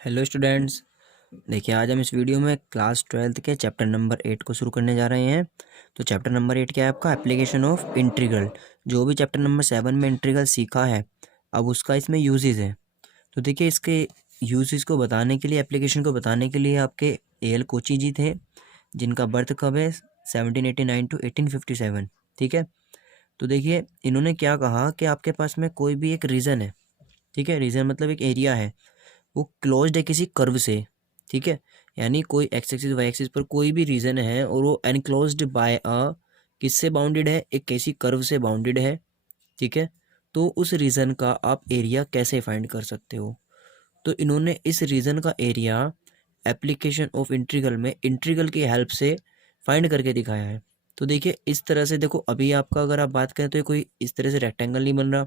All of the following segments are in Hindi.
Hello students. देखिए आज हम इस वीडियो में क्लास 12th के चैप्टर नंबर 8 को शुरू करने जा रहे हैं। तो चैप्टर नंबर 8 क्या है आपका? Application of integral. जो भी चैप्टर नंबर 7 में इंटीग्रल सीखा है अब उसका इसमें यूजेस है। तो देखिए इसके यूजेस को बताने के लिए, एप्लीकेशन को बताने के लिए आपके एल कोची जी थे, जिनका बर्थ कब है 1789 टू 1857। ठीक है। तो देखिए इन्होंने क्या कहा कि आपके पास में कोई भी एक रीजन है, ठीक है, रीजन मतलब एक एरिया है, वो क्लोज्ड है किसी कर्व से। ठीक है, यानी कोई एक्स एक्सिस वाई एक्सिस पर कोई भी रीजन है और वो एनक्लोज्ड बाय अ किससे बाउंडेड है? एक किसी कर्व से बाउंडेड है। ठीक है, तो उस रीजन का आप एरिया कैसे फाइंड कर सकते हो? तो इन्होंने इस रीजन का एरिया एप्लीकेशन ऑफ इंटीग्रल में इंटीग्रल की हेल्प से फाइंड करके दिखाया है। तो देखिए इस तरह से, देखो अभी आपका अगर आप बात करें तो ये कोई इस तरह से रेक्टेंगल नहीं बन रहा,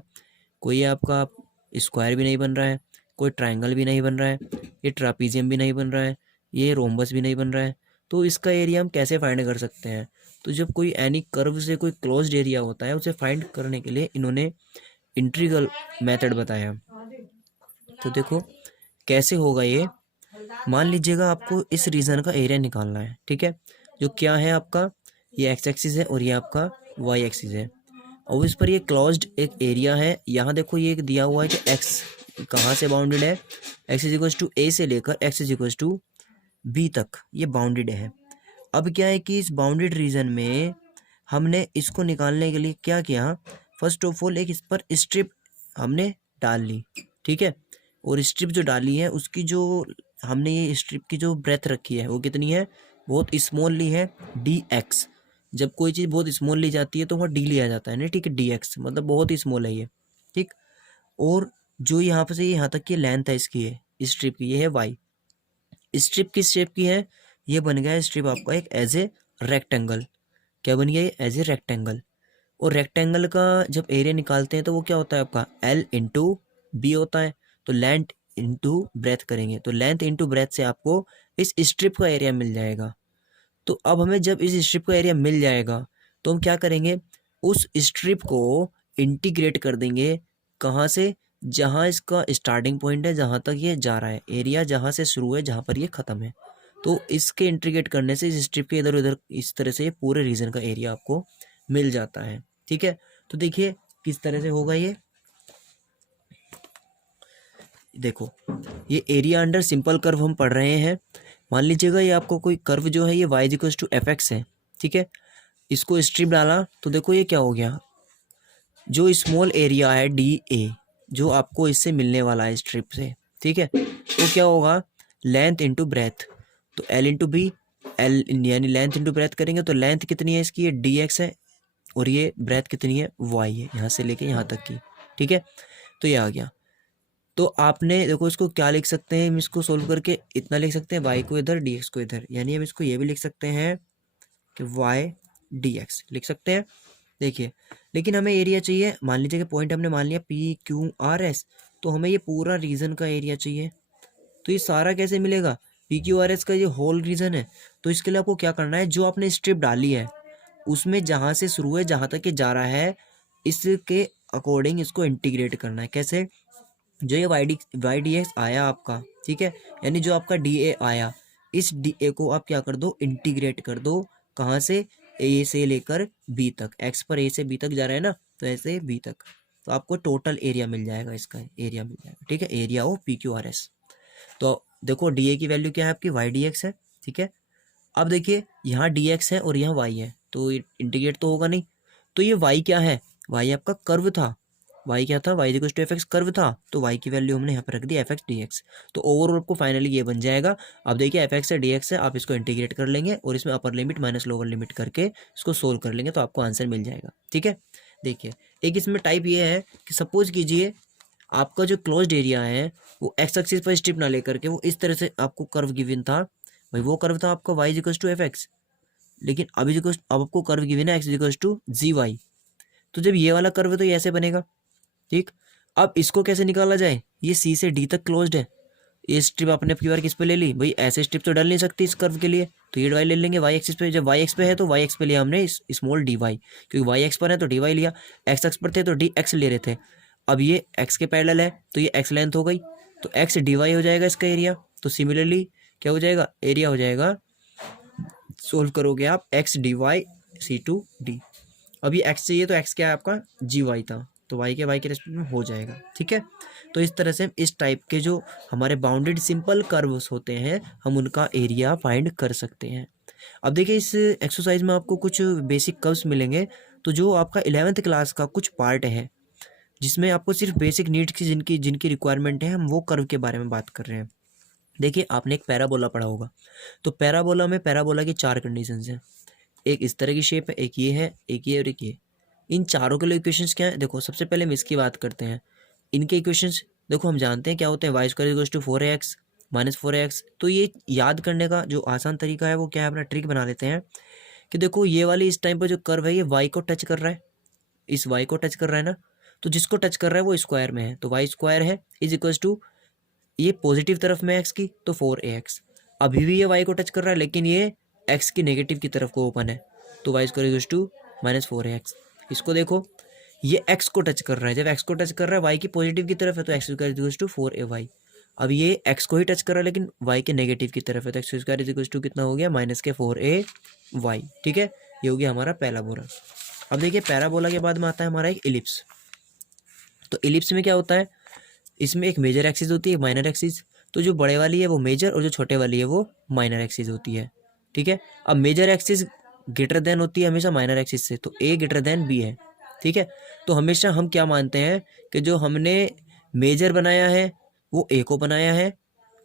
कोई आपका स्क्वायर भी नहीं बन रहा है, कोई ट्रायंगल भी नहीं बन रहा है, ये ट्रापीजियम भी नहीं बन रहा है, ये रोम्बस भी नहीं बन रहा है। तो इसका एरिया हम कैसे फाइंड कर सकते हैं? तो जब कोई एनी कर्व से कोई क्लोज्ड एरिया होता है उसे फाइंड करने के लिए इन्होंने इंटीग्रल मेथड बताया। तो देखो कैसे होगा ये। मान लीजिएगा आपको इस रीजन का एरिया निकालना है, ठीक है, जो क्या है आपका, ये एक्स एक्सिस है और ये आपका वाई एक्सिस है, और इस पर ये क्लोज्ड एक एरिया है। यहाँ देखो ये एक दिया हुआ है कि एक्स कहाँ से बाउंडेड है, x is equals to a से लेकर x is equals to b तक ये बाउंडेड है। अब क्या है कि इस बाउंडेड रीजन में हमने इसको निकालने के लिए क्या किया, फर्स्ट ऑफ ऑल एक इस पर स्ट्रिप हमने डाल ली। ठीक है, और स्ट्रिप जो डाली है उसकी जो हमने ये स्ट्रिप की जो ब्रेथ रखी है वो कितनी है? बहुत स्मॉल ली है, डी एक्स। जब कोई चीज़ बहुत स्मॉल ली जाती है तो वहाँ डी लिया जाता है ना, ठीक है, डी एक्स मतलब बहुत ही स्मॉल है ये। ठीक, और जो यहाँ पर से यहाँ तक की लेंथ है इसकी है स्ट्रिप की, ये है वाई। स्ट्रिप किस शेप की है? ये बन गया स्ट्रिप आपका एक एज ए रेक्टेंगल। क्या बन गया ये? As a rectangle. और रेक्टेंगल का जब एरिया निकालते हैं तो वो क्या होता है आपका? एल इंटू बी होता है। तो लेंथ इंटू ब्रेथ करेंगे तो लेंथ इंटू ब्रेथ से आपको इस स्ट्रिप का एरिया मिल जाएगा। तो अब हमें जब इस स्ट्रिप का एरिया मिल जाएगा तो हम क्या करेंगे, उस स्ट्रिप को इंटीग्रेट कर देंगे। कहाँ से? जहाँ इसका स्टार्टिंग पॉइंट है, जहाँ तक ये जा रहा है, एरिया जहाँ से शुरू है जहाँ पर ये ख़त्म है। तो इसके इंटीग्रेट करने से इस स्ट्रिप के इधर उधर इस तरह से ये पूरे रीजन का एरिया आपको मिल जाता है। ठीक है, तो देखिए किस तरह से होगा ये। देखो ये एरिया अंडर सिंपल कर्व हम पढ़ रहे हैं। मान लीजिएगा ये आपको कोई कर्व जो है ये y equals to f x है। ठीक है, इसको स्ट्रिप डाला तो देखो ये क्या हो गया, जो स्मॉल एरिया है डी ए जो आपको इससे मिलने वाला है स्ट्रिप से, ठीक है, तो क्या होगा, लेंथ इंटू ब्रेथ। तो एल इंटू बी, एल यानी लेंथ इंटू ब्रेथ करेंगे तो लेंथ कितनी है इसकी? ये डी एक्स है, और ये ब्रेथ कितनी है? वाई है, यहाँ से लेके यहाँ तक की। ठीक है, तो ये आ गया। तो आपने देखो इसको क्या लिख सकते हैं हम, इसको सोल्व करके इतना लिख सकते हैं, वाई को इधर डी एक्स को इधर, यानी हम इसको ये भी लिख सकते हैं कि वाई डी एक्स लिख सकते हैं। देखिए लेकिन हमें एरिया चाहिए, मान लीजिए कि पॉइंट हमने मान लिया पी क्यू आर एस, तो हमें ये पूरा रीजन का एरिया चाहिए। तो ये सारा कैसे मिलेगा? पी क्यू आर एस का ये होल रीजन है। तो इसके लिए आपको क्या करना है, जो आपने स्ट्रिप डाली है उसमें जहाँ से शुरू है जहाँ तक ये जा रहा है इसके अकॉर्डिंग इसको इंटीग्रेट करना है। कैसे? जो ये वाई डी एक्स आया आपका, ठीक है, यानी जो आपका डी ए आया, इस डी ए को आप क्या कर दो, इंटीग्रेट कर दो। कहाँ से? ए से लेकर बी तक, एक्स पर ए से बी तक जा रहा है ना, तो ऐसे बी तक, तो आपको टोटल एरिया मिल जाएगा, इसका एरिया मिल जाएगा। ठीक है, area of p q r S. तो देखो डी ए की वैल्यू क्या है आपकी? वाई डी एक्स है। ठीक है, अब देखिए यहाँ डी एक्स है और यहाँ वाई है, तो इंटीग्रेट तो होगा नहीं। तो ये वाई क्या है? वाई आपका कर्व था। वाई क्या था? Y equal to f x curve था, तो वाई की वैल्यू हमने यहाँ पर रख दी एफ एक्स डी एक्स। तो ओवरऑल आपको फाइनली ये बन जाएगा। अब देखिए एफ एक्स है डी एक्स है, आप इसको इंटीग्रेट कर लेंगे और इसमें upper limit minus lower limit करके इसको सोल्व कर लेंगे तो आपको आंसर मिल जाएगा। ठीक है, देखिए एक इसमें टाइप ये है कि सपोज कीजिए आपका जो क्लोज्ड एरिया है वो एक्स एक्सिस पर स्ट्रिप ना लेकर के वो इस तरह से आपको कर्व गिवन था। भाई वो कर्व था आपका y equal to f x, लेकिन अभी जो अब आपको कर्व गिवन है x equal to g y. तो जब ये वाला कर्व है तो ये ऐसे बनेगा। ठीक, अब इसको कैसे निकाला जाए? ये सी से डी तक क्लोज्ड है, ये स्ट्रिप आपने अपनी बार किस पे ले ली? भाई ऐसे स्ट्रिप तो डल नहीं सकती इस कर्व के लिए, तो ये वाई ले लेंगे वाई एक्सिस पे। जब वाई एक्स पे है तो वाई एक्स पे लिया हमने स्मॉल डी वाई, क्योंकि वाई एक्स पर है तो डी वाई लिया, एक्स एक्स पर थे तो डी एक्स ले रहे थे। अब ये एक्स के पैरेलल है तो ये एक्स लेंथ हो गई, तो एक्स डी वाई हो जाएगा इसका एरिया। तो सिमिलरली क्या हो जाएगा, एरिया हो जाएगा, सोल्व करोगे आप x d y c to d. अब ये एक्स चाहिए तो एक्स क्या है आपका, जी वाई था, तो वाई के रेस्पेक्ट में हो जाएगा। ठीक है, तो इस तरह से इस टाइप के जो हमारे बाउंडेड सिंपल कर्व्स होते हैं हम उनका एरिया फाइंड कर सकते हैं। अब देखिए इस एक्सरसाइज में आपको कुछ बेसिक कर्व्स मिलेंगे, तो जो आपका 11th क्लास का कुछ पार्ट है जिसमें आपको सिर्फ बेसिक नीड्स की जिनकी जिनकी रिक्वायरमेंट है हम वो कर्व के बारे में बात कर रहे हैं। देखिए आपने एक पैराबोला पढ़ा होगा, तो पैराबोला में पैराबोला की 4 कंडीशंस हैं। एक इस तरह की शेप है, एक ये है, एक ये और एक ये। इन चारों के लिए इक्वेशंस क्या है, देखो सबसे पहले हम इसकी बात करते हैं। इनके इक्वेशंस देखो हम जानते हैं क्या होते हैं, y square equals to 4x minus 4x। तो ये याद करने का जो आसान तरीका है वो क्या है, अपना ट्रिक बना लेते हैं कि देखो ये वाली इस टाइम पर जो कर्व है ये वाई को टच कर रहा है, इस वाई को टच कर रहा है ना, तो जिसको टच कर रहा है वो स्क्वायर में है, तो वाई स्क्वायर है इज इक्वल्स टू ये पॉजिटिव तरफ में एक्स की तो 4ax। अभी भी ये वाई को टच कर रहा है लेकिन ये एक्स की नेगेटिव की तरफ को ओपन है, तो y square equals to minus 4ax। इसको देखो ये एक्स को टच कर रहा है, जब एक्स को टच कर रहा है वाई की पॉजिटिव की तरफ है तो x square equals to 4ay। अब ये एक्स को ही टच कर रहा है लेकिन वाई के नेगेटिव की तरफ है, तो एक्स स्क्वायर इक्वल्स टू कितना हो गया, माइनस के 4ay। ठीक है, ये हो गया हमारा पैराबोला। अब देखिए पैराबोला के बाद में आता है हमारा एक इलिप्स। तो इलिप्स में क्या होता है, इसमें एक मेजर एक्सिस होती है, एक माइनर एक्सिस। तो जो बड़े वाली है वो मेजर और जो छोटे वाली है वो माइनर एक्सिस होती है। ठीक है, अब मेजर एक्सिस ग्रेटर देन होती है हमेशा माइनर एक्सिस से, तो ए ग्रेटर देन बी है। ठीक है, तो हमेशा हम क्या मानते हैं कि जो हमने मेजर बनाया है वो ए को बनाया है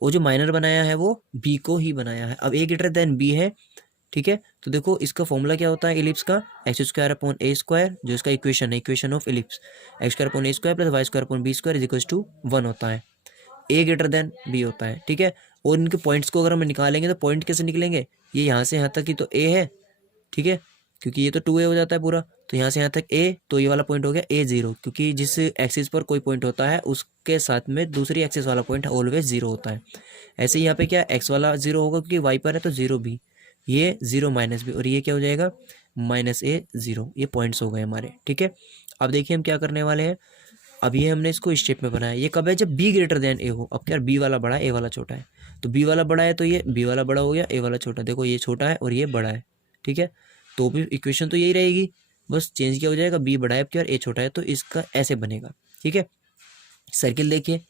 और जो माइनर बनाया है वो बी को ही बनाया है। अब ए ग्रेटर देन बी है, ठीक है, तो देखो इसका फॉर्मूला क्या होता है इलिप्स का, x square upon a square, जो इसका इक्वेशन है, equation of ellipse, x square upon a square plus y square upon b square is equals to 1 होता है। ए ग्रेटर देन बी होता है। ठीक है, और इनके पॉइंट्स को अगर हम निकालेंगे तो पॉइंट कैसे निकलेंगे, ये यहाँ से यहाँ तक ही तो ए है, ठीक है, क्योंकि ये तो 2a हो जाता है पूरा, तो यहाँ से यहाँ तक a, तो ये वाला पॉइंट हो गया a0, क्योंकि जिस एक्सिस पर कोई पॉइंट होता है उसके साथ में दूसरी एक्सिस वाला पॉइंट ऑलवेज 0 होता है। ऐसे ही यहाँ पे क्या x वाला 0 होगा क्योंकि y पर है तो 0 भी, ये 0 माइनस भी, और ये क्या हो जाएगा माइनस a0। ये पॉइंट्स हो गए हमारे। ठीक है, अब देखिए हम क्या करने वाले हैं, अब ये हमने इसको इस शेप में बनाया, ये कब है जब b ग्रेटर देन a हो। अब क्या b वाला बड़ा है a वाला छोटा है, तो b वाला बड़ा है तो ये b वाला बड़ा हो गया, a वाला छोटा, देखो ये छोटा है और ये बड़ा है। ठीक है, तो भी इक्वेशन तो यही रहेगी, बस चेंज क्या हो जाएगा, बी बड़ा है और ए छोटा है, तो इसका ऐसे बनेगा। ठीक है, सर्किल देखिए,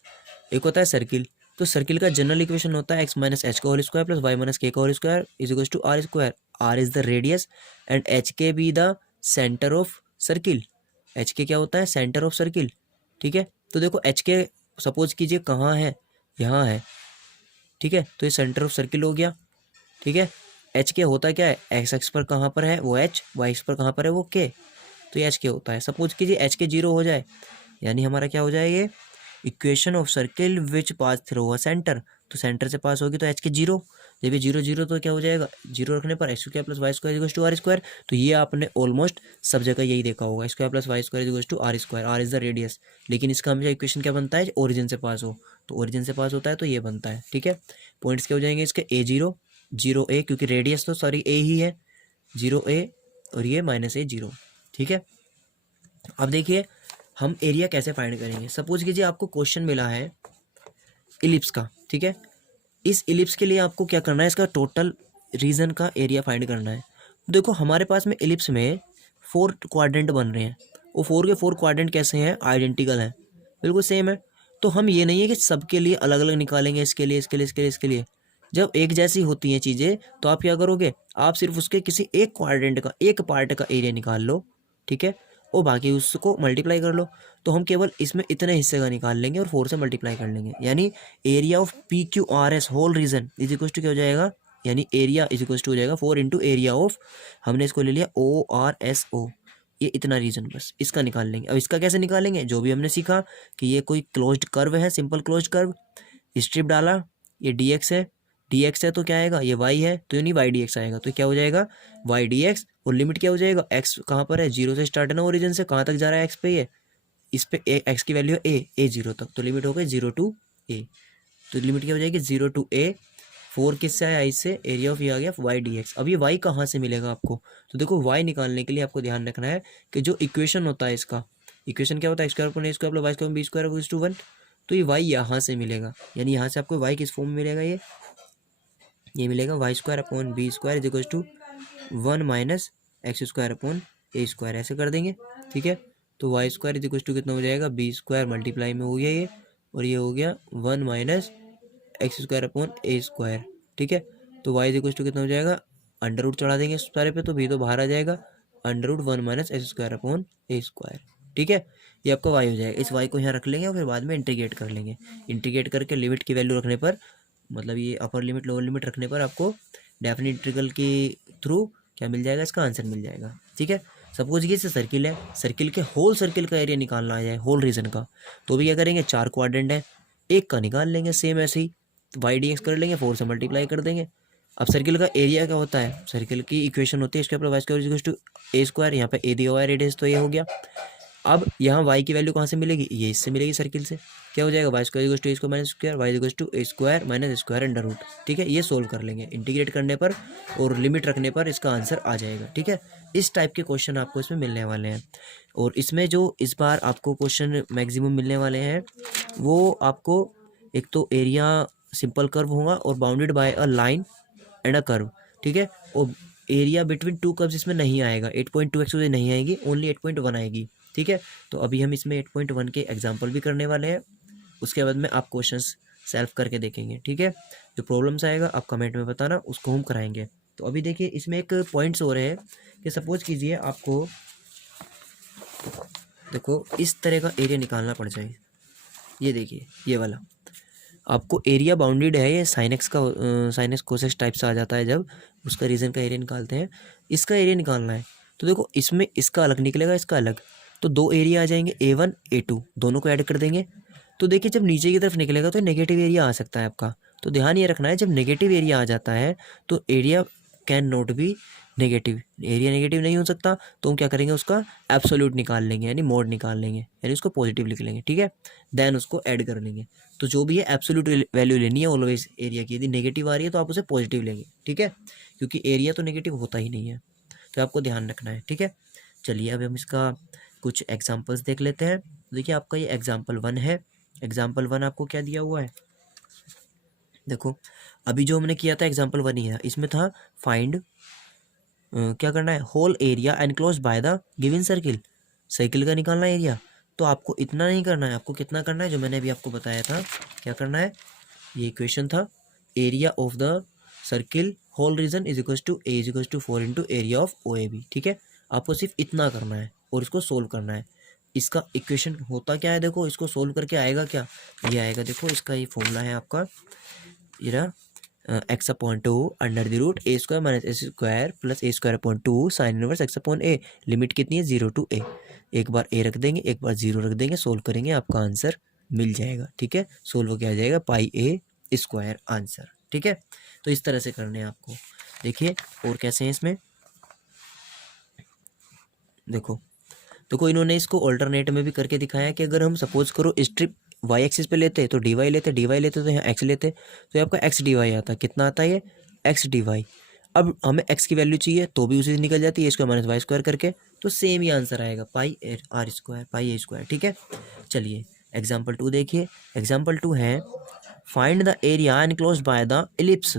एक होता है सर्किल, तो सर्किल का जनरल इक्वेशन होता है एक्स माइनस एच का whole square plus y minus k का whole square is equals to r square. R is the radius and h k be the centre of circle. H k क्या होता है, सेंटर ऑफ सर्किल। ठीक है, तो देखो एच के सपोज कीजिए कहाँ है, यहाँ है। ठीक है, तो ये सेंटर ऑफ सर्किल हो गया। ठीक है, एच के होता क्या है, एक्स एक्स पर कहाँ पर है वो एच, वाई एक्स पर कहाँ पर है वो के, तो ये एच के होता है। सपोज कीजिए एच के 0 हो जाए, यानी हमारा क्या हो जाए, ये equation of circle which pass through a centre, तो सेंटर से पास होगी तो एच के 0, जब ये 0 0 तो क्या हो जाएगा, 0 रखने पर x square plus y square equals to r square. तो ये आपने ऑलमोस्ट सब जगह यही देखा होगा, square plus y square equals to r square, r is the radius. लेकिन इसका हमेशा इक्वेशन क्या बनता है, ओरिजिन से पास हो, तो ओरिजिन से पास होता है तो ये बनता है। ठीक है, पॉइंट्स क्या हो जाएंगे इसके, a0 0a, क्योंकि रेडियस तो सॉरी a ही है, 0a और ये माइनस a0। ठीक है, अब देखिए हम एरिया कैसे फाइंड करेंगे। सपोज कीजिए आपको क्वेश्चन मिला है इलिप्स का। ठीक है, इस इलिप्स के लिए आपको क्या करना है, इसका टोटल रीजन का एरिया फाइंड करना है। देखो हमारे पास में इलिप्स में 4 क्वाड्रेंट बन रहे हैं, वो 4 के 4 क्वाड्रेंट कैसे हैं, आइडेंटिकल हैं, बिल्कुल सेम है। तो हम ये नहीं है कि सबके लिए अलग अलग निकालेंगे, इसके लिए इसके लिए इसके लिए इसके लिए। जब एक जैसी होती हैं चीज़ें तो आप क्या करोगे, आप सिर्फ उसके किसी एक क्वाड्रेंट का एक पार्ट का एरिया निकाल लो। ठीक है, और बाकी उसको मल्टीप्लाई कर लो। तो हम केवल इसमें इतने हिस्से का निकाल लेंगे और 4 से मल्टीप्लाई कर लेंगे, यानी area of p q r s whole region is equal to क्या हो जाएगा, यानी एरिया इज इक्वल टू हो जाएगा 4 इंटू एरिया ऑफ, हमने इसको ले लिया ओ आर एस ओ, ये इतना रीजन, बस इसका निकाल लेंगे। अब इसका कैसे निकालेंगे, जो भी हमने सीखा कि ये कोई क्लोज्ड कर्व है, सिंपल क्लोज्ड कर्व, स्ट्रिप डाला, ये डी एक्स है, डी एक्स है तो क्या आएगा, ये वाई है तो यानी वाई डी एक्स आएगा, तो क्या हो जाएगा वाई डी एक्स, और लिमिट क्या हो जाएगा, एक्स कहाँ पर है, 0 से स्टार्ट है ना ओरिजिन से, कहाँ तक जा रहा है एक्स पे, ये इस पे एक्स की वैल्यू है ए 0 तक, तो लिमिट हो गई 0 टू ए, तो लिमिट क्या हो जाएगी 0 टू ए। 4 किससे आया, इससे, एरिया ऑफ ये आ गया वाई डी एक्स। अब ये वाई कहाँ से मिलेगा आपको, तो देखो वाई निकालने के लिए आपको ध्यान रखना है कि जो इक्वेशन होता है इसका, इक्वेशन क्या होता है, x square upon a square plus y square b square equals to 1। तो ये वाई यहाँ से मिलेगा, यानी यहाँ से आपको वाई किस फॉर्म में मिलेगा, ये मिलेगा y square upon b square is equal to 1 minus x square upon a square, ऐसे कर देंगे। ठीक है, तो y square is equal to कितना हो जाएगा, बी स्क्वायर मल्टीप्लाई में हो गया ये, और ये हो गया 1 minus x square upon a square. ठीक है, तो वाई इज इक्वल टू कितना हो जाएगा, अंडर रूट चढ़ा देंगे सारे पे, तो बी तो बाहर आ जाएगा, under root 1 minus x square upon a square. ठीक है, ये आपका वाई हो जाएगा। इस वाई को यहाँ रख लेंगे और फिर बाद में इंटीग्रेट कर लेंगे। इंटीग्रेट करके लिमिट की वैल्यू रखने पर, मतलब ये अपर लिमिट लोअर लिमिट रखने पर आपको डेफिनेट इंटीग्रल के थ्रू क्या मिल जाएगा, इसका आंसर मिल जाएगा। ठीक है, सपोज ये सर्किल है, सर्किल के होल सर्किल का एरिया निकालना आ जाए, होल रीजन का, तो भी क्या करेंगे, 4 क्वाड्रेंट है, एक का निकाल लेंगे सेम ऐसे ही, वाई डी एक्स कर लेंगे, 4 से मल्टीप्लाई कर देंगे। अब सर्किल का एरिया क्या होता है, सर्किल की इक्वेशन होती है इसके ऊपर y square equal to a square, यहाँ पे ए दिया हुआ है रेडियस, तो ये हो गया। अब यहाँ वाई की वैल्यू कहाँ से मिलेगी, ये इससे मिलेगी सर्किल से, क्या हो जाएगा, y square equal to a square minus square, y equal to a square minus square under root. ठीक है, ये सोल्व कर लेंगे इंटीग्रेट करने पर और लिमिट रखने पर इसका आंसर आ जाएगा। ठीक है, इस टाइप के क्वेश्चन आपको इसमें मिलने वाले हैं। और इसमें जो इस बार आपको क्वेश्चन मैक्सिमम मिलने वाले हैं वो आपको, एक तो एरिया सिंपल कर्व होगा और bounded by a line and a curve. ठीक है, और एरिया बिटवीन टू कर्व्स इसमें नहीं आएगा, 8.2x नहीं आएगी, ओनली 8.1 आएगी। ठीक है, तो अभी हम इसमें 8.1 के एग्जाम्पल भी करने वाले हैं, उसके बाद में आप क्वेश्चंस सॉल्व करके देखेंगे। ठीक है, जो प्रॉब्लम्स आएगा आप कमेंट में बताना, उसको हम कराएंगे। तो अभी देखिए इसमें एक पॉइंट्स हो रहे हैं कि सपोज कीजिए आपको, देखो इस तरह का एरिया निकालना पड़ जाए, ये देखिए ये वाला आपको एरिया बाउंडेड है, ये साइन एक्स का साइन एक्स कोसेक्स टाइप से आ जाता है जब उसका रीजन का एरिया निकालते हैं, इसका एरिया निकालना है। तो देखो इसमें इसका अलग निकलेगा, इसका अलग, तो दो एरिया आ जाएंगे A1 A2, दोनों को ऐड कर देंगे। तो देखिए जब नीचे की तरफ निकलेगा तो नेगेटिव एरिया आ सकता है आपका, तो ध्यान ये रखना है जब नेगेटिव एरिया आ जाता है तो area can not be negative, area negative नहीं हो सकता, तो हम क्या करेंगे, उसका एब्सोल्यूट निकाल लेंगे, यानी मोड निकाल लेंगे, यानी उसको पॉजिटिव लिख लेंगे। ठीक है, देन उसको ऐड कर लेंगे। तो जो भी है एब्सोल्यूट वैल्यू लेनी है ऑलवेज एरिया की, यदि नेगेटिव आ रही है तो आप उसे पॉजिटिव लेंगे। ठीक है, क्योंकि एरिया तो नेगेटिव होता ही नहीं है, तो आपको ध्यान रखना है। ठीक है, चलिए अब हम इसका कुछ एग्जांपल्स देख लेते हैं। देखिए आपका ये एग्जांपल 1 है। एग्जांपल 1 आपको क्या दिया हुआ है, देखो अभी जो हमने किया था एग्जांपल 1 ही है, इसमें था फाइंड क्या करना है, whole area enclose by the given circle, circle का निकालना है एरिया। तो आपको इतना नहीं करना है, आपको कितना करना है, जो मैंने अभी आपको बताया था, क्या करना है, ये इक्वेशन था, area of the circle whole region is equal to a is equal to 4 into area of o a b. ठीक है, आपको सिर्फ इतना करना है और इसको सोल्व करना है। इसका इक्वेशन होता क्या है, देखो इसको सोल्व करके आएगा क्या, ये आएगा, देखो इसका ये फॉर्मूला है आपका, ये x upon 2 under the root a square minus a square plus a square upon 2 sine inverse x upon a, limit कितनी है 0 टू ए, एक बार ए रख देंगे एक बार 0 रख देंगे, सोल्व करेंगे आपका आंसर मिल जाएगा। ठीक है, सोल्व क्या आ जाएगा, पाई ए स्क्वायर आंसर। ठीक है, तो इस तरह से करने हैं आपको। देखिए और कैसे हैं इसमें, देखो देखो इन्होंने इसको ऑल्टरनेट में भी करके दिखाया कि अगर हम सपोज करो स्ट्रिप वाई एक्सिस पे लेते तो dy लेते, तो यहाँ x लेते, तो ये आपका एक्स डी वाई आता, कितना आता है ये एक्स डी वाई। अब हमें x की वैल्यू चाहिए तो भी उसी से निकल जाती है, a square minus y square करके, तो सेम ही आंसर आएगा, pi r square pi a square. ठीक है, चलिए एग्जाम्पल 2 देखिए। एग्जाम्पल 2 है find the area enclosed by the ellipse,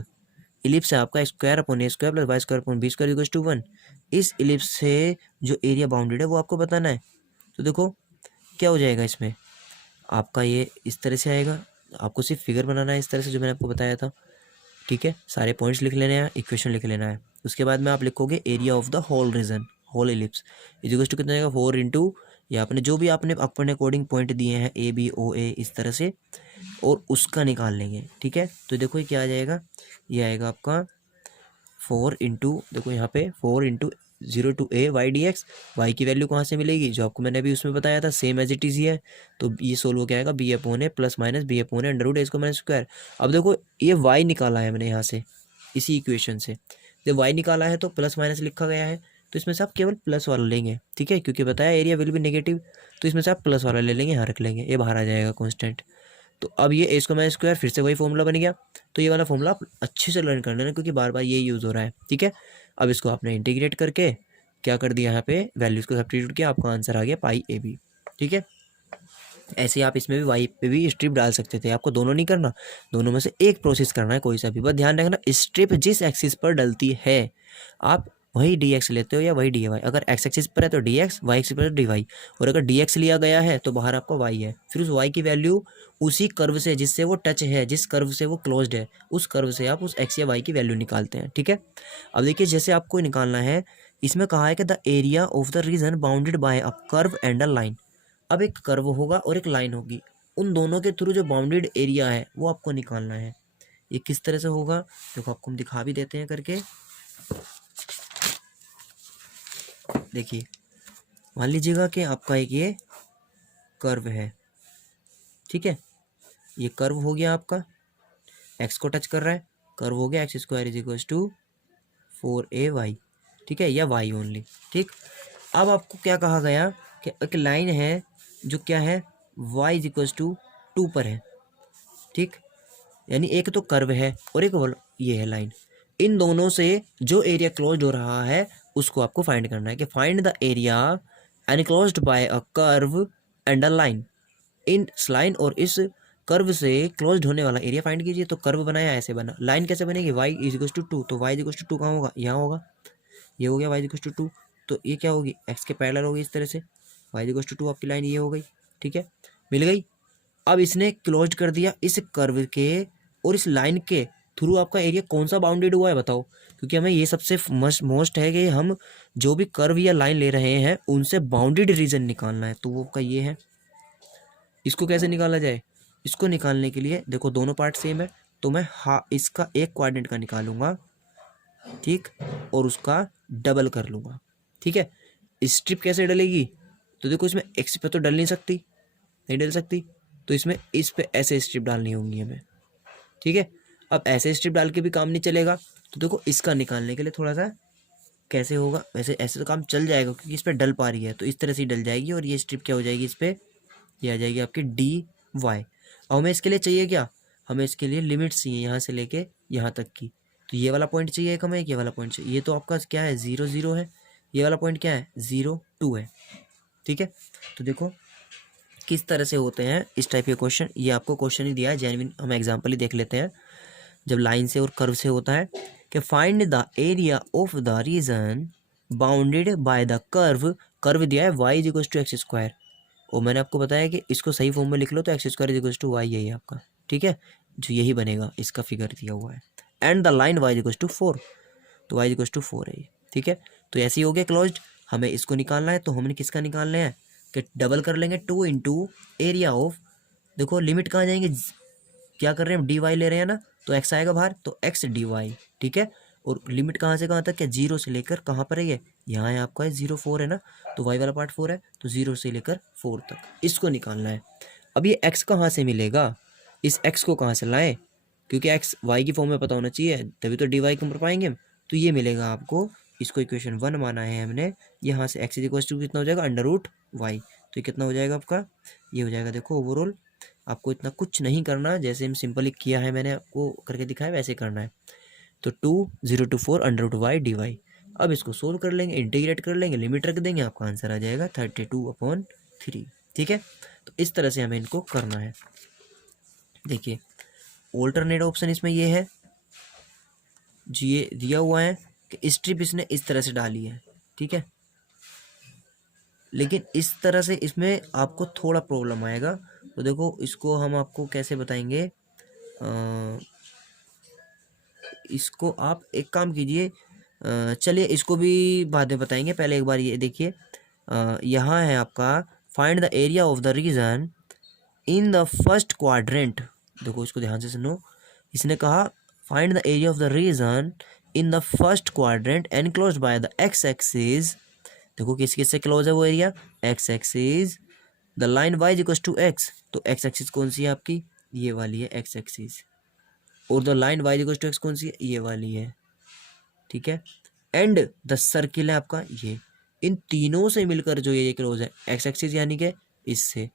ellipse है आपका square upon a square plus y square upon b square equals to 1। इस इलिप्स से जो एरिया बाउंडेड है वो आपको बताना है। तो देखो क्या हो जाएगा, इसमें आपका ये इस तरह से आएगा, आपको सिर्फ फिगर बनाना है इस तरह से जो मैंने आपको बताया था। ठीक है, सारे पॉइंट्स लिख लेने हैं, इक्वेशन लिख लेना है, उसके बाद में आप लिखोगे area of the whole region whole ellipse is equals to कितना आएगा 4 इंटू, या आपने जो भी आपने अपने अकॉर्डिंग पॉइंट दिए हैं ए बी ओ ए इस तरह से, और उसका निकाल लेंगे। ठीक है, तो देखो ये क्या आ जाएगा, ये आएगा आपका 4 इंटू, देखो यहाँ पे 4 into 0 to a y d x, y की वैल्यू कहाँ से मिलेगी, जो आपको मैंने अभी उसमें बताया था सेम एज इट इज़ ही है, तो ये सोल्व हो क्या आएगा, B upon A plus minus B upon A under root a square minus square. अब देखो ये वाई निकाला है मैंने यहाँ से इसी इक्वेशन से, जब वाई निकाला है तो प्लस माइनस लिखा गया है, तो इसमें से आप केवल प्लस वाला लेंगे। ठीक है, क्योंकि बताया एरिया विल बी नेगेटिव, तो इसमें से आप प्लस वाला ले लेंगे, यहाँ रख लेंगे, ये बाहर आ जाएगा कॉन्स्टेंट। तो अब ये ए स्क्वायर माइनस स्क्वायर फिर से वही फॉर्मूला बन गया, तो ये वाला फॉर्मूला आप अच्छे से लर्न करना है क्योंकि बार बार ये यूज़ हो रहा है। ठीक है, अब इसको आपने इंटीग्रेट करके क्या कर दिया, यहाँ पे वैल्यूज़ को सब्स्टिट्यूट किया, आपका आंसर आ गया पाई ए बी। ठीक है, ऐसे आप इसमें भी वाई पे भी स्ट्रिप डाल सकते थे, आपको दोनों नहीं करना, दोनों में से एक प्रोसेस करना है कोई सा भी। बस ध्यान रखना स्ट्रिप जिस एक्सिस पर डलती है आप वही डी एक्स लेते हो या वही डी वाई। अगर एक्स एक्सिस पर है तो डी एक्स, वाई एक्सिस पर है तो डी वाई, और अगर डी एक्स लिया गया है तो बाहर आपका वाई है। फिर उस वाई की वैल्यू उसी कर्व से जिससे वो टच है, जिस कर्व से वो क्लोज्ड है, उस कर्व से आप उस एक्स या वाई की वैल्यू निकालते हैं। ठीक है, अब देखिए जैसे आपको निकालना है, इसमें कहा है कि the area of the region bounded bye a curve and a line. अब एक कर्व होगा और एक लाइन होगी, उन दोनों के थ्रू जो बाउंडेड एरिया है वो आपको निकालना है। ये किस तरह से होगा देखो, आपको हम दिखा भी देते हैं करके। देखिए मान लीजिएगा कि आपका एक ये कर्व है, ठीक है, ये कर्व हो गया आपका, एक्स को टच कर रहा है, कर्व हो गया x square is equal to 4ay, ठीक है, या वाई ओनली। ठीक, अब आपको क्या कहा गया कि एक लाइन है जो क्या है y इज इक्वल टू 2 पर है। ठीक, यानी एक तो कर्व है और एक ये है लाइन, इन दोनों से जो एरिया क्लोज्ड हो रहा है उसको आपको फाइंड करना है कि find the area enclosed bye a curve and a line. In line और इस कर्व से क्लोज्ड होने वाला एरिया फाइंड कीजिए। तो कर्व बनाया ऐसे बना, लाइन कैसे बनेगी, y इज इक्वल टू 2, तो y इज इक्वल टू 2 कहाँ होगा, यहाँ होगा, ये हो गया y इज इक्वल टू 2, तो ये क्या होगी x के पैरेलल होगी इस तरह से, y इज इक्वल टू 2 आपकी लाइन ये हो गई। ठीक है, मिल गई। अब इसने क्लोज कर दिया इस कर्व के और इस लाइन के थ्रू आपका एरिया कौन सा बाउंडेड हुआ है बताओ, क्योंकि हमें ये सबसे मोस्ट है कि हम जो भी कर्व या लाइन ले रहे हैं उनसे बाउंडेड रीजन निकालना है, तो वो आपका ये है। इसको कैसे निकाला जाए, इसको निकालने के लिए देखो दोनों पार्ट सेम है, तो मैं इसका एक क्वाड्रेंट का निकालूंगा, ठीक, और उसका डबल कर लूंगा। ठीक है, स्ट्रिप कैसे डलेगी, तो देखो इसमें एक्स पे तो डल नहीं सकती, नहीं डल सकती, तो इसमें इस पे ऐसे स्ट्रिप डालनी होंगी हमें। ठीक है, अब ऐसे स्ट्रिप डाल के भी काम नहीं चलेगा, तो देखो इसका निकालने के लिए थोड़ा सा कैसे होगा, वैसे ऐसे तो काम चल जाएगा क्योंकि इस पर डल पा रही है, तो इस तरह से डल जाएगी और ये स्ट्रिप क्या हो जाएगी इस पर, ये आ जाएगी आपकी डी वाई। और हमें इसके लिए चाहिए क्या, हमें इसके लिए लिमिट्स चाहिए यहाँ से लेके यहाँ तक की, तो ये वाला पॉइंट चाहिए एक हमें, ये वाला पॉइंट चाहिए, ये तो आपका क्या है 0 0 है, ये वाला पॉइंट क्या है 0 2 है। ठीक है, तो देखो किस तरह से होते हैं इस टाइप के क्वेश्चन, ये आपको क्वेश्चन ही दिया है जेन्युइन, हम एग्जांपल ही देख लेते हैं। जब लाइन से और कर्व से होता है कि find the area of the region bounded by the curve, curve दिया है y is equal to x square, और मैंने आपको बताया कि इसको सही फॉर्म में लिख लो तो x square is equal to y यही आपका। ठीक है, जो यही बनेगा, इसका फिगर दिया हुआ है, and the line y is equal to 4, तो y इज इक्वल टू 4 है ये। ठीक है, तो ऐसे ही हो गया क्लोज्ड, हमें इसको निकालना है, तो हमने किसका निकालना है कि डबल कर लेंगे 2 इंटू एरिया ऑफ, देखो लिमिट कहाँ जाएंगे, क्या कर रहे हैं हम डी वाई ले रहे हैं ना, तो एक्स आएगा बाहर, तो एक्स डी वाई। ठीक है, और लिमिट कहाँ से कहाँ तक, क्या 0 से लेकर कहाँ पर है ये, यहाँ है आपका 0 4 है ना, तो वाई वाला पार्ट 4 है, तो 0 से लेकर 4 तक इसको निकालना है। अब ये एक्स कहाँ से मिलेगा, इस एक्स को कहाँ से लाएं, क्योंकि एक्स वाई की फॉर्म में पता होना चाहिए तभी तो डी वाई को कर पाएंगे हम, तो ये मिलेगा आपको, इसको इक्वेशन 1 माना है हमने। यहाँ से एक्स इज इक्वल टू कितना हो जाएगा अंडर रूट वाई, तो ये कितना हो जाएगा आपका, ये हो जाएगा देखो ओवरऑल, आपको इतना कुछ नहीं करना, जैसे हम सिंपली किया है मैंने आपको करके दिखाया वैसे करना है। तो 2 0 to 4 under root y d y. अब इसको सोल्व कर लेंगे, इंटीग्रेट कर लेंगे, लिमिट रख देंगे, आपका आंसर आ जाएगा 32/3। ठीक है, तो इस तरह से हमें इनको करना है। देखिए ऑल्टरनेट ऑप्शन इसमें ये है जी, ये दिया हुआ है कि स्ट्रिप इसने इस तरह से डाली है। ठीक है, लेकिन इस तरह से इसमें आपको थोड़ा प्रॉब्लम आएगा, तो देखो इसको हम आपको कैसे बताएंगे, इसको आप एक काम कीजिए, चलिए इसको भी बाद में बताएंगे, पहले एक बार ये देखिए, यहाँ है आपका find the area of the region in the first quadrant. देखो इसको ध्यान से सुनो, इसने कहा find the area of the region in the first quadrant enclosed by the x axis. देखो किस किस से क्लोज है वो एरिया, x axis, the line y is equal to x, तो एक्स एक्सिस कौन सी है आपकी, ये वाली है एक्स एक्सिस, और the line y is equal to x कौन सी है, ये वाली है। ठीक है, एंड द सर्किल है आपका ये, इन तीनों से मिलकर जो ये क्लोज है एक्स एक्सिस यानी कि इससे,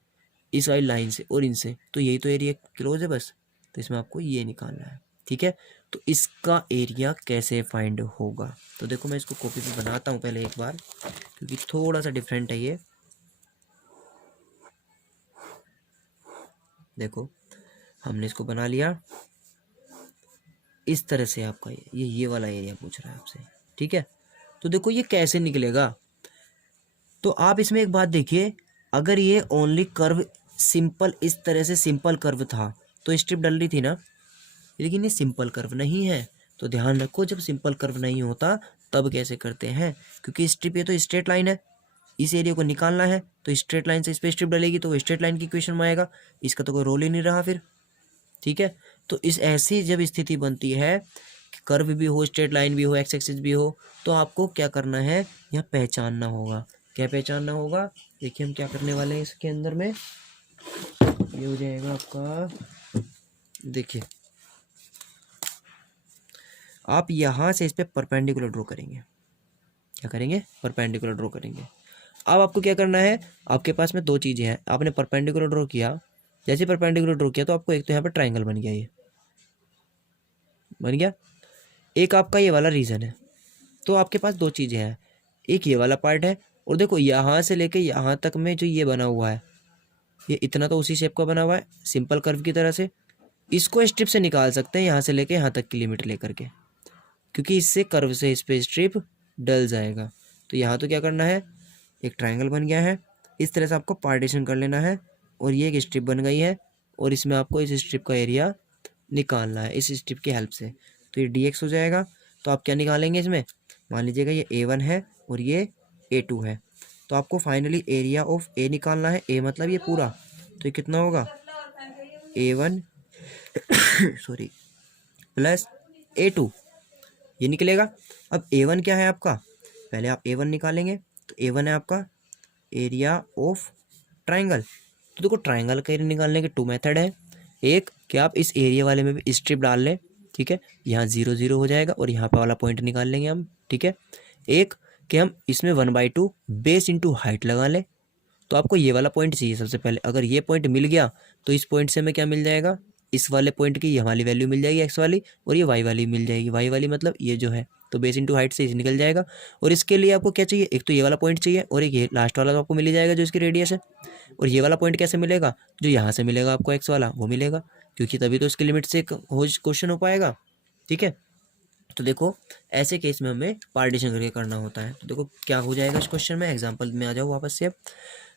इस वाली लाइन से और इनसे, तो यही तो एरिया क्लोज है बस, तो इसमें आपको ये निकालना है। ठीक है, तो इसका एरिया कैसे फाइंड होगा, तो देखो मैं इसको कॉपी पे बनाता हूँ पहले एक बार, क्योंकि थोड़ा सा डिफरेंट है ये। देखो हमने इसको बना लिया इस तरह से। आपका ये वाला एरिया पूछ रहा है आपसे, ठीक है। तो देखो ये कैसे निकलेगा, तो आप इसमें एक बात देखिए, अगर ये ओनली कर्व सिंपल इस तरह से सिंपल कर्व था तो स्ट्रिप डल रही थी ना, लेकिन ये सिंपल कर्व नहीं है। तो ध्यान रखो जब सिंपल कर्व नहीं होता तब कैसे करते हैं, क्योंकि स्ट्रिप ये तो स्ट्रेट लाइन है, इस एरिया को निकालना है तो स्ट्रेट लाइन से इस पर स्ट्रिप डलेगी तो वो स्ट्रेट लाइन की इक्वेशन में आएगा, इसका तो कोई रोल ही नहीं रहा फिर, ठीक है। तो इस ऐसी जब स्थिति बनती है कि कर्व भी हो, स्ट्रेट लाइन भी हो, एक्स एक्सिस भी हो, तो आपको क्या करना है, यहाँ पहचानना होगा। क्या पहचानना होगा, देखिए हम क्या करने वाले हैं इसके अंदर में, ये हो जाएगा आपका, देखिए आप यहाँ से इस पर परपेंडिकुलर ड्रॉ करेंगे। क्या करेंगे, परपेंडिकुलर ड्रॉ करेंगे। अब आपको क्या करना है, आपके पास में दो चीज़ें हैं, आपने परपेंडिकुलर ड्रॉ किया, जैसे परपेंडिकुलर ड्रॉ किया तो आपको एक तो यहाँ पे ट्राइंगल बन गया, ये बन गया। एक आपका ये वाला रीजन है, तो आपके पास दो चीज़ें हैं, एक ये वाला पार्ट है, और देखो यहाँ से लेके यहाँ तक में जो ये बना हुआ है, ये इतना तो उसी शेप का बना हुआ है सिंपल कर्व की तरह से। इसको स्ट्रिप से निकाल सकते हैं यहाँ से लेके यहाँ तक की लिमिट लेकर के, क्योंकि इससे कर्व से इस पर स्ट्रिप डल जाएगा। तो यहाँ तो क्या करना है, एक ट्रायंगल बन गया है, इस तरह से आपको पार्टीशन कर लेना है, और ये एक स्ट्रिप बन गई है, और इसमें आपको इस स्ट्रिप का एरिया निकालना है इस स्ट्रिप की हेल्प से। तो ये dx हो जाएगा। तो आप क्या निकालेंगे इसमें, मान लीजिएगा ये a1 है और ये a2 है, तो आपको फाइनली एरिया ऑफ a निकालना है, a मतलब ये पूरा, तो ये कितना होगा a1 सॉरी प्लस a2, ये निकलेगा। अब a1 क्या है आपका, पहले आप a1 निकालेंगे, तो a1 है आपका एरिया ऑफ ट्राइंगल। तो देखो ट्राइंगल का एरिया निकालने के 2 मेथड है, एक कि आप इस एरिया वाले में भी स्ट्रिप डाल लें, ठीक है, यहाँ 0 0 हो जाएगा और यहाँ पे वाला पॉइंट निकाल लेंगे हम, ठीक है। एक कि हम इसमें 1/2 बेस इंटू हाइट लगा लें। तो आपको ये वाला पॉइंट चाहिए सबसे पहले, अगर ये पॉइंट मिल गया तो इस पॉइंट से हमें क्या मिल जाएगा, इस वाले पॉइंट की ये वाली वैल्यू मिल जाएगी एक्स वाली, और ये वाई वाली मिल जाएगी, वाई वाली मतलब ये जो है, तो बेस इंटू हाइट से इसे निकल जाएगा। और इसके लिए आपको क्या चाहिए, एक तो ये वाला पॉइंट चाहिए, और एक ये लास्ट वाला तो आपको मिल ही जाएगा जो इसकी रेडियस है। और ये वाला पॉइंट कैसे मिलेगा, जो यहाँ से मिलेगा आपको एक्स वाला वो मिलेगा, क्योंकि तभी तो इसकी लिमिट से क्वेश्चन हो पाएगा, ठीक है। तो देखो ऐसे केस में हमें पार्टीशन करके करना होता है। तो देखो क्या हो जाएगा इस क्वेश्चन में, एग्जांपल में आ जाओ वापस से।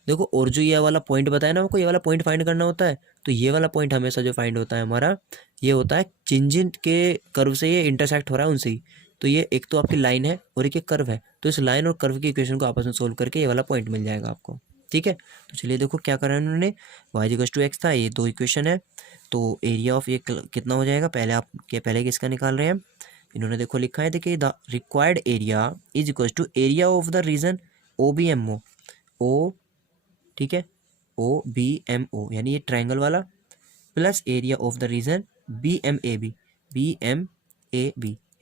देखो और जो ये वाला पॉइंट बताया ना आपको, ये वाला पॉइंट फाइंड करना होता है, तो ये वाला पॉइंट हमेशा जो फाइंड होता है हमारा, ये होता है जिन के कर्व से ये इंटरसेक्ट हो रहा है उनसे ही। तो ये एक तो आपकी लाइन है और एक कर्व है, तो इस लाइन और कर्व की इक्वेशन को आपस में सोल्व करके ये वाला पॉइंट मिल जाएगा आपको, ठीक है। तो चलिए देखो क्या करा है उन्होंने, y=x था, ये दो इक्वेशन है, तो एरिया ऑफ ये कितना हो जाएगा, पहले आप क्या पहले किसका निकाल रहे हैं, इन्होंने देखो लिखा है, देखिए the required area is equal to area of the region o b m o, ठीक है, ओ बी एम ओ यानी ये ट्रायंगल वाला, plus area of the region b m a b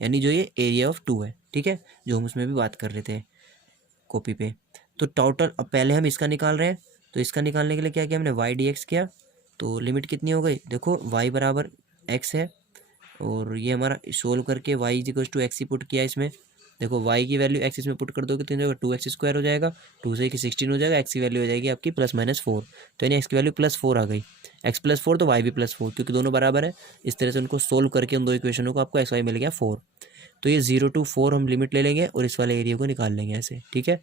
यानी जो ये एरिया ऑफ 2 है, ठीक है, जो हम उसमें भी बात कर रहे थे कॉपी पे। तो टोटल अब पहले हम इसका निकाल रहे हैं, तो इसका निकालने के लिए क्या किया हमने, वाई डी एक्स किया, तो लिमिट कितनी हो गई, देखो वाई बराबर एक्स है, और ये हमारा सोल्व करके y is equal to x ही पुट किया इसमें। देखो y की वैल्यू x इसमें पुट कर दोगे तो हो 2x² हो जाएगा, 2 से 16 हो जाएगा, x की वैल्यू हो जाएगी आपकी +-4, तो यानी x की वैल्यू +4 आ गई, x +4 तो y भी +4, क्योंकि दोनों बराबर है। इस तरह से उनको सोल्व करके उन दो इक्वेशनों को आपको x y मिल गया 4। तो ये 0 to 4 हम लिमिट ले लेंगे और इस वाले एरिया को निकाल लेंगे ऐसे, ठीक है,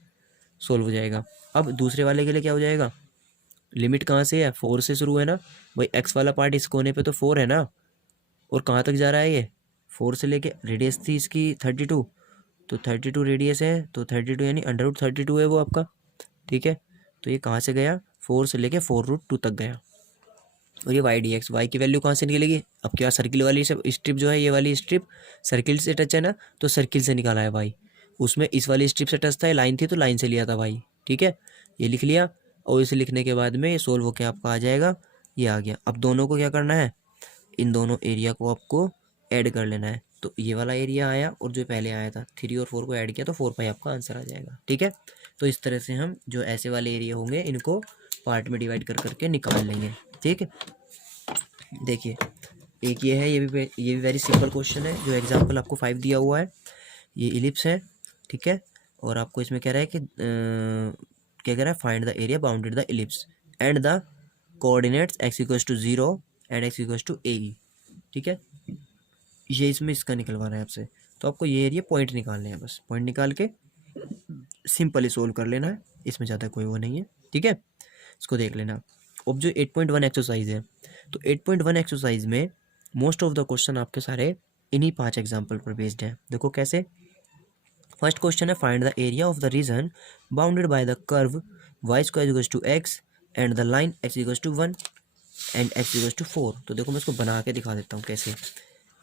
सोल्व हो जाएगा। अब दूसरे वाले के लिए क्या हो जाएगा, लिमिट कहाँ से है, 4 से शुरू है ना भाई, x वाला पार्ट इस कोने पे तो 4 है ना, और कहाँ तक जा रहा है ये 4 से लेके, रेडियस थी इसकी 32, तो 32 रेडियस है, तो 32 यानी √32 है वो आपका, ठीक है। तो ये कहाँ से गया, 4 से लेके 4√2 तक गया। और ये वाई डी एक्स, वाई की वैल्यू कहाँ से निकलेगी, अब क्या सर्किल वाली स्ट्रिप जो है, ये वाली स्ट्रिप सर्किल से टच है ना, तो सर्किल से निकाला है वाई, उसमें इस वाली स्ट्रिप से टच था, लाइन थी तो लाइन से लिया था वाई, ठीक है, ये लिख लिया। और इसे लिखने के बाद में ये सोल्व होकर आपका आ जाएगा, ये आ गया। अब दोनों को क्या करना है, इन दोनों एरिया को आपको ऐड कर लेना है, तो ये वाला एरिया आया और जो पहले आया था 3 और 4 को ऐड किया तो 4 आपका आंसर आ जाएगा, ठीक है। तो इस तरह से हम जो ऐसे वाले एरिया होंगे इनको पार्ट में डिवाइड कर करके निकाल लेंगे, ठीक है। देखिए एक ये है, ये भी वेरी सिंपल क्वेश्चन है, जो एग्जाम्पल आपको 5 दिया हुआ है, ये इलिप्स है, ठीक है, और आपको इसमें कह रहा है कि क्या कह रहा है, find the area bounded the ellipse and the coordinates x equal to 0 and x equal to a. ठीक है, ये इसमें इसका निकलवाना है आपसे। तो आपको ये एरिया पॉइंट निकालने हैं, बस पॉइंट निकाल के सिंपली सोल्व कर लेना है, इसमें ज़्यादा कोई वो नहीं है। ठीक है, इसको देख लेना। अब जो 8.1 एक्सरसाइज है, तो 8.1 एक्सरसाइज में मोस्ट ऑफ द क्वेश्चन आपके सारे इन्हीं 5 एग्जाम्पल पर बेस्ड हैं। देखो कैसे। फर्स्ट क्वेश्चन है find the area of the region bounded by the curve y square equals to x and the line x equals to 1 and x equals to 4। तो देखो मैं इसको बना के दिखा देता हूँ कैसे।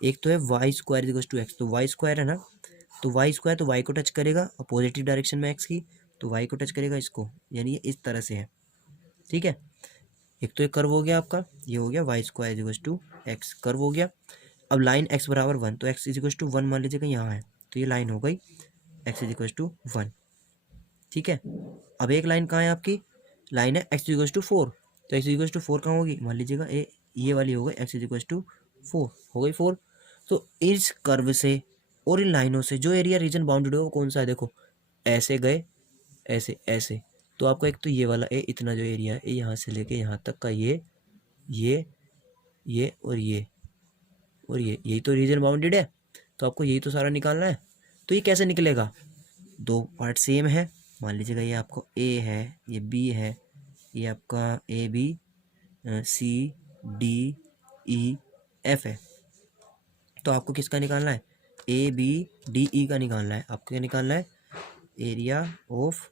एक तो है y square equals to x, तो y स्क्वायर है ना, तो y स्क्वायर तो y को टच करेगा और पॉजिटिव डायरेक्शन में x की, तो y को टच करेगा इसको, यानी ये इस तरह से है। ठीक है, एक तो एक कर्व हो गया आपका, ये हो गया y square equals to x, curve हो गया। अब लाइन x बराबर 1, तो x इक्वल्स टू 1 मान लीजिएगा यहाँ है, तो ये लाइन हो गई x इक्वल्स टू 1। ठीक है, अब एक लाइन कहाँ है आपकी, लाइन है x इक्वल्स टू 4, तो x इक्वल्स टू 4 कहाँ होगी, मान लीजिएगा ये वाली हो गई x इक्वल्स टू 4, हो गई 4। तो इस कर्व से और इन लाइनों से जो एरिया रीजन बाउंडेड हो वो कौन सा है, देखो ऐसे गए, ऐसे ऐसे, तो आपको एक तो ये वाला इतना जो एरिया है यहाँ से लेके यहाँ तक का ये और ये यही तो रीजन बाउंडेड है, तो आपको यही तो सारा निकालना है। तो ये कैसे निकलेगा, दो पार्ट सेम है, मान लीजिएगा ये आपको ए है, ये बी है, ये आपका a b c d e f है। तो आपको किसका निकालना है, ए बी डी ई का निकालना है। आपको क्या निकालना है, area of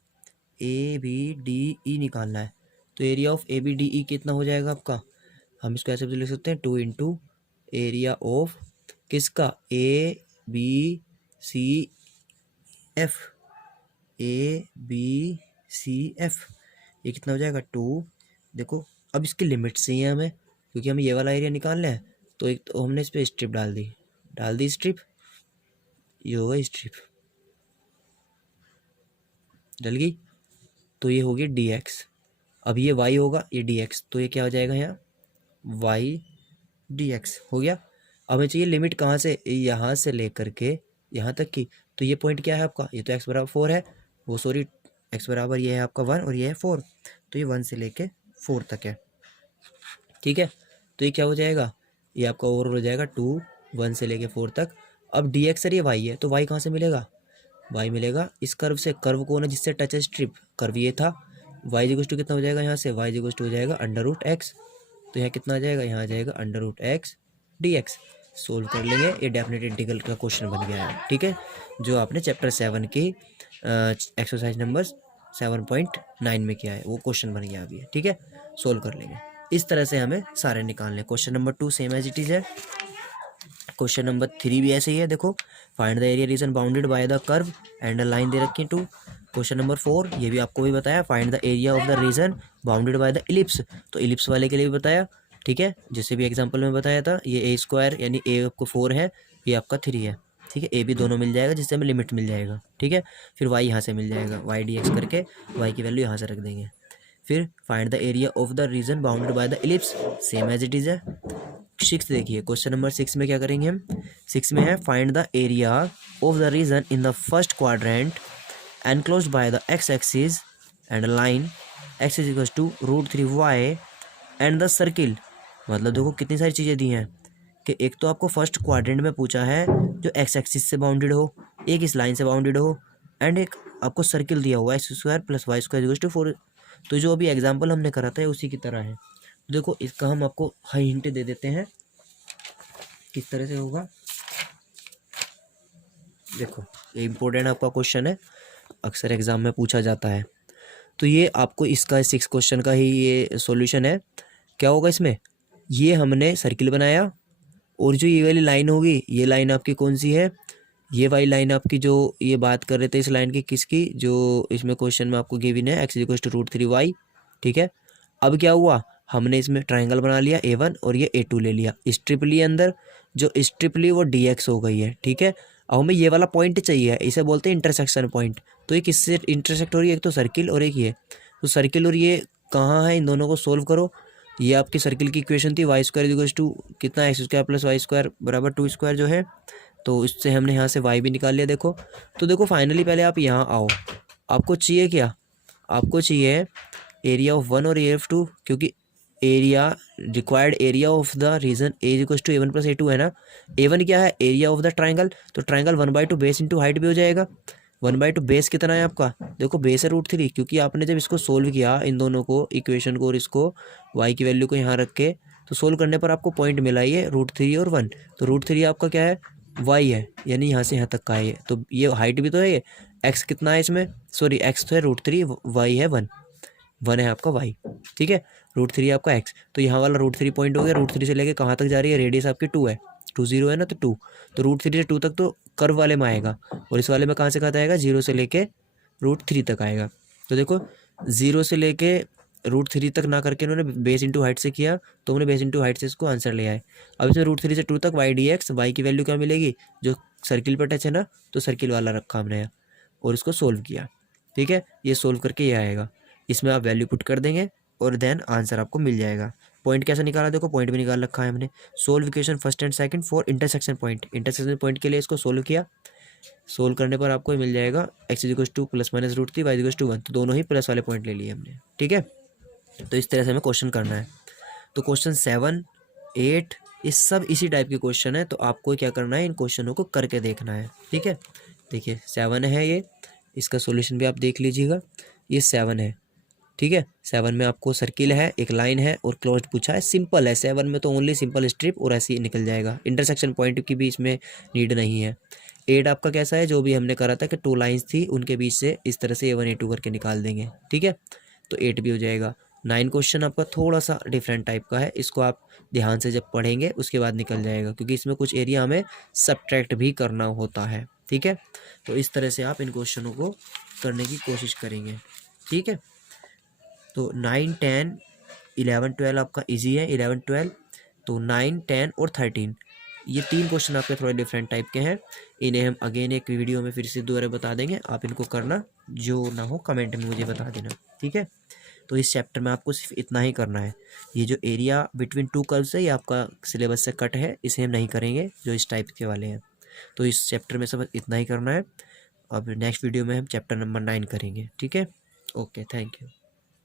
a b d e निकालना है। तो area of a b d e कितना हो जाएगा आपका, हम इसको ऐसे भी लिख सकते हैं 2 इंटू एरिया ऑफ किसका, a b c f, a b c f, ये कितना हो जाएगा 2। देखो अब इसकी लिमिट से ही है हमें, क्योंकि हमें ये वाला एरिया निकालना है, तो एक तो हमने इस पर स्ट्रिप डाल दी स्ट्रिप, ये होगा स्ट्रिप डल गई, तो ये हो गया डी एक्स। अब ये y होगा, ये डी एक्स, तो ये क्या हो जाएगा यहाँ y डी एक्स हो गया। अब हमें चाहिए लिमिट कहाँ से, यहाँ से लेकर के यहाँ तक की, तो ये पॉइंट क्या है आपका, ये तो x बराबर 4 है, वो सॉरी x बराबर ये है आपका 1 और ये है 4, तो ये 1 से लेके 4 तक है। ठीक है, तो ये क्या हो जाएगा, ये आपका ओवरऑल हो जाएगा 2 1 से लेके 4 तक। अब डी एक्स सर ये y है, तो y कहाँ से मिलेगा, y मिलेगा इस कर्व से, कर्व कौन है जिससे टच है स्ट्रिप, कर्व ये था। y इक्वल टू कितना हो जाएगा यहाँ से, y इक्वल टू हो जाएगा अंडर रूट एक्स, तो यहाँ कितना आ जाएगा, यहाँ आ जाएगा under root x d x. Solve कर लेंगे, ये डेफिनेट इंटीग्रल का क्वेश्चन बन गया है। ठीक है, जो आपने चैप्टर 7 की एक्सरसाइज नंबर 7.9 में किया है वो क्वेश्चन बन गया अभी है। ठीक है, सोल्व कर लेंगे। इस तरह से हमें सारे निकालने। Question number 2 same as it is है। क्वेश्चन नंबर 3 भी ऐसे ही है, देखो find the area region bounded by the curve and line दे रखी है 2। क्वेश्चन नंबर 4 ये भी आपको भी बताया, find the area of the region bounded by the ellipse, तो इलिप्स वाले के लिए भी बताया। ठीक है, जैसे भी एग्जांपल में बताया था, ये ए स्क्वायर यानी ए आपको 4 है, ये आपका 3 है। ठीक है, ए भी दोनों मिल जाएगा जिससे हमें लिमिट मिल जाएगा। ठीक है, फिर वाई यहाँ से मिल जाएगा, वाई डी एक्स करके वाई की वैल्यू यहाँ से रख देंगे। फिर find the area of the region bounded by the ellipse, same as it is है। 6 देखिए, क्वेश्चन नंबर 6 में क्या करेंगे हम, 6 में है find the area of the region in the first quadrant enclosed by the x axis and line x is equal to √3y and the circle. मतलब देखो कितनी सारी चीज़ें दी हैं कि एक तो आपको फर्स्ट क्वाड्रेंट में पूछा है जो एक्स एक्सिस से बाउंडेड हो, एक इस लाइन से बाउंडेड हो, एंड एक आपको सर्किल दिया हुआ है x² + y² इक्वल टू 4। तो जो अभी एग्जाम्पल हमने करा था उसी की तरह है। देखो इसका हम आपको हिंट दे देते हैं किस तरह से होगा। देखो ये इम्पोर्टेंट आपका क्वेश्चन है, अक्सर एग्जाम में पूछा जाता है। तो ये आपको इसका 6 क्वेश्चन का ही ये सॉल्यूशन है। क्या होगा इसमें, ये हमने सर्किल बनाया और जो ये वाली लाइन होगी, ये लाइन आपकी कौन सी है, ये वाली लाइन आपकी जो ये बात कर रहे थे इस लाइन की किसकी, जो इसमें क्वेश्चन में आपको गिवन है x इक्वल टू √3y। ठीक है, अब क्या हुआ, हमने इसमें ट्रायंगल बना लिया A1 और ये A2 ले लिया, स्ट्रिप ली अंदर, जो स्ट्रिप ली वो dx हो गई है। ठीक है, अब हमें ये वाला पॉइंट चाहिए, इसे बोलते हैं इंटरसेक्शन पॉइंट। तो ये किससे इंटरसेक्ट हो रही है, एक तो सर्किल और एक ये, तो सर्किल और ये कहाँ है, इन दोनों को सोल्व करो। ये आपकी सर्किल की इक्वेशन थी y² इक्वल टू कितना x² + y² बराबर 2² जो है, तो इससे हमने यहाँ से y भी निकाल लिया। देखो तो देखो फाइनली पहले आप यहाँ आओ, आपको चाहिए क्या, आपको चाहिए एरिया ऑफ 1 और एरिया ऑफ 2, क्योंकि area, required area of the region a is equals to A1 plus A2 है ना। A1 क्या है, एरिया ऑफ द ट्राइंगल, तो ट्राइंगल 1/2 बेस इंटू हाइट भी हो जाएगा। 1/2 बेस कितना है आपका, देखो बेस है √3, क्योंकि आपने जब इसको सोल्व किया इन दोनों को इक्वेशन को और इसको y की वैल्यू को यहाँ रख के, तो सोल्व करने पर आपको पॉइंट मिला ये √3 और 1, तो √3 आपका क्या है, y है, यानी यहाँ से यहाँ तक का है ये, तो ये हाइट भी तो है, ये x कितना है इसमें, सॉरी x तो है √3, y है 1 है आपका y, ठीक है। √3 आपका x, तो यहाँ वाला √3 पॉइंट हो गया, √3 से लेके कहाँ तक जा रही है, रेडियस आपकी 2 है, 2 0 है ना, तो 2, तो √3 से 2 तक तो कर्व वाले में आएगा, और इस वाले में कहाँ से कहाँ तक आएगा, 0 से लेके √3 तक आएगा। तो देखो 0 से लेके √3 तक ना करके इन्होंने बेस इंटू हाइट से किया, तो हमने बेस इंटू हाइट से इसको आंसर ले आए। अब इसमें √3 से 2 तक y dx, y की वैल्यू क्या मिलेगी, जो सर्किल पर टच है ना, तो सर्किल वाला रखा हमने और इसको सोल्व किया, ठीक है। ये सोल्व करके ये आएगा, इसमें आप वैल्यू पुट कर देंगे और देन आंसर आपको मिल जाएगा। पॉइंट कैसे निकाला, देखो पॉइंट भी निकाल रखा है हमने। Solve equation first and second for intersection point, intersection point के लिए इसको सोल्व किया, सोल्व करने पर आपको मिल जाएगा x is equals to plus minus √3, y is equals to 1, तो दोनों ही प्लस वाले पॉइंट ले लिए हमने, ठीक है। तो इस तरह से हमें क्वेश्चन करना है। तो क्वेश्चन 7, 8 ये सब इसी टाइप के क्वेश्चन है, तो आपको क्या करना है, इन क्वेश्चनों को करके देखना है, ठीक है। देखिए 7 है ये, इसका सॉल्यूशन भी आप देख लीजिएगा, ये 7 है, ठीक है। 7 में आपको सर्किल है, एक लाइन है और क्लोज्ड पूछा है, सिंपल है। 7 में तो ओनली सिंपल स्ट्रिप और ऐसे ही निकल जाएगा, इंटरसेक्शन पॉइंट की भी इसमें नीड नहीं है। 8 आपका कैसा है, जो भी हमने करा था कि 2 लाइंस थी उनके बीच से इस तरह से A1 A2 करके निकाल देंगे, ठीक है, तो 8 भी हो जाएगा। 9 क्वेश्चन आपका थोड़ा सा डिफरेंट टाइप का है, इसको आप ध्यान से जब पढ़ेंगे उसके बाद निकल जाएगा, क्योंकि इसमें कुछ एरिया हमें सब्ट्रैक्ट भी करना होता है, ठीक है। तो इस तरह से आप इन क्वेश्चनों को करने की कोशिश करेंगे, ठीक है। तो 9, 10, 11, 12 आपका इजी है, 11, 12, तो 9, 10 और 13 ये 3 क्वेश्चन आपके थोड़े डिफरेंट टाइप के हैं। इन्हें हम अगेन एक वीडियो में फिर से दोबारा बता देंगे, आप इनको करना, जो ना हो कमेंट में मुझे बता देना, ठीक है। तो इस चैप्टर में आपको सिर्फ इतना ही करना है। ये जो एरिया बिटवीन 2 कर्व्स है ये आपका सिलेबस से कट है, इसे हम नहीं करेंगे जो इस टाइप के वाले हैं। तो इस चैप्टर में सब इतना ही करना है। अब नेक्स्ट वीडियो में हम चैप्टर नंबर 9 करेंगे, ठीक है। Okay, thank you.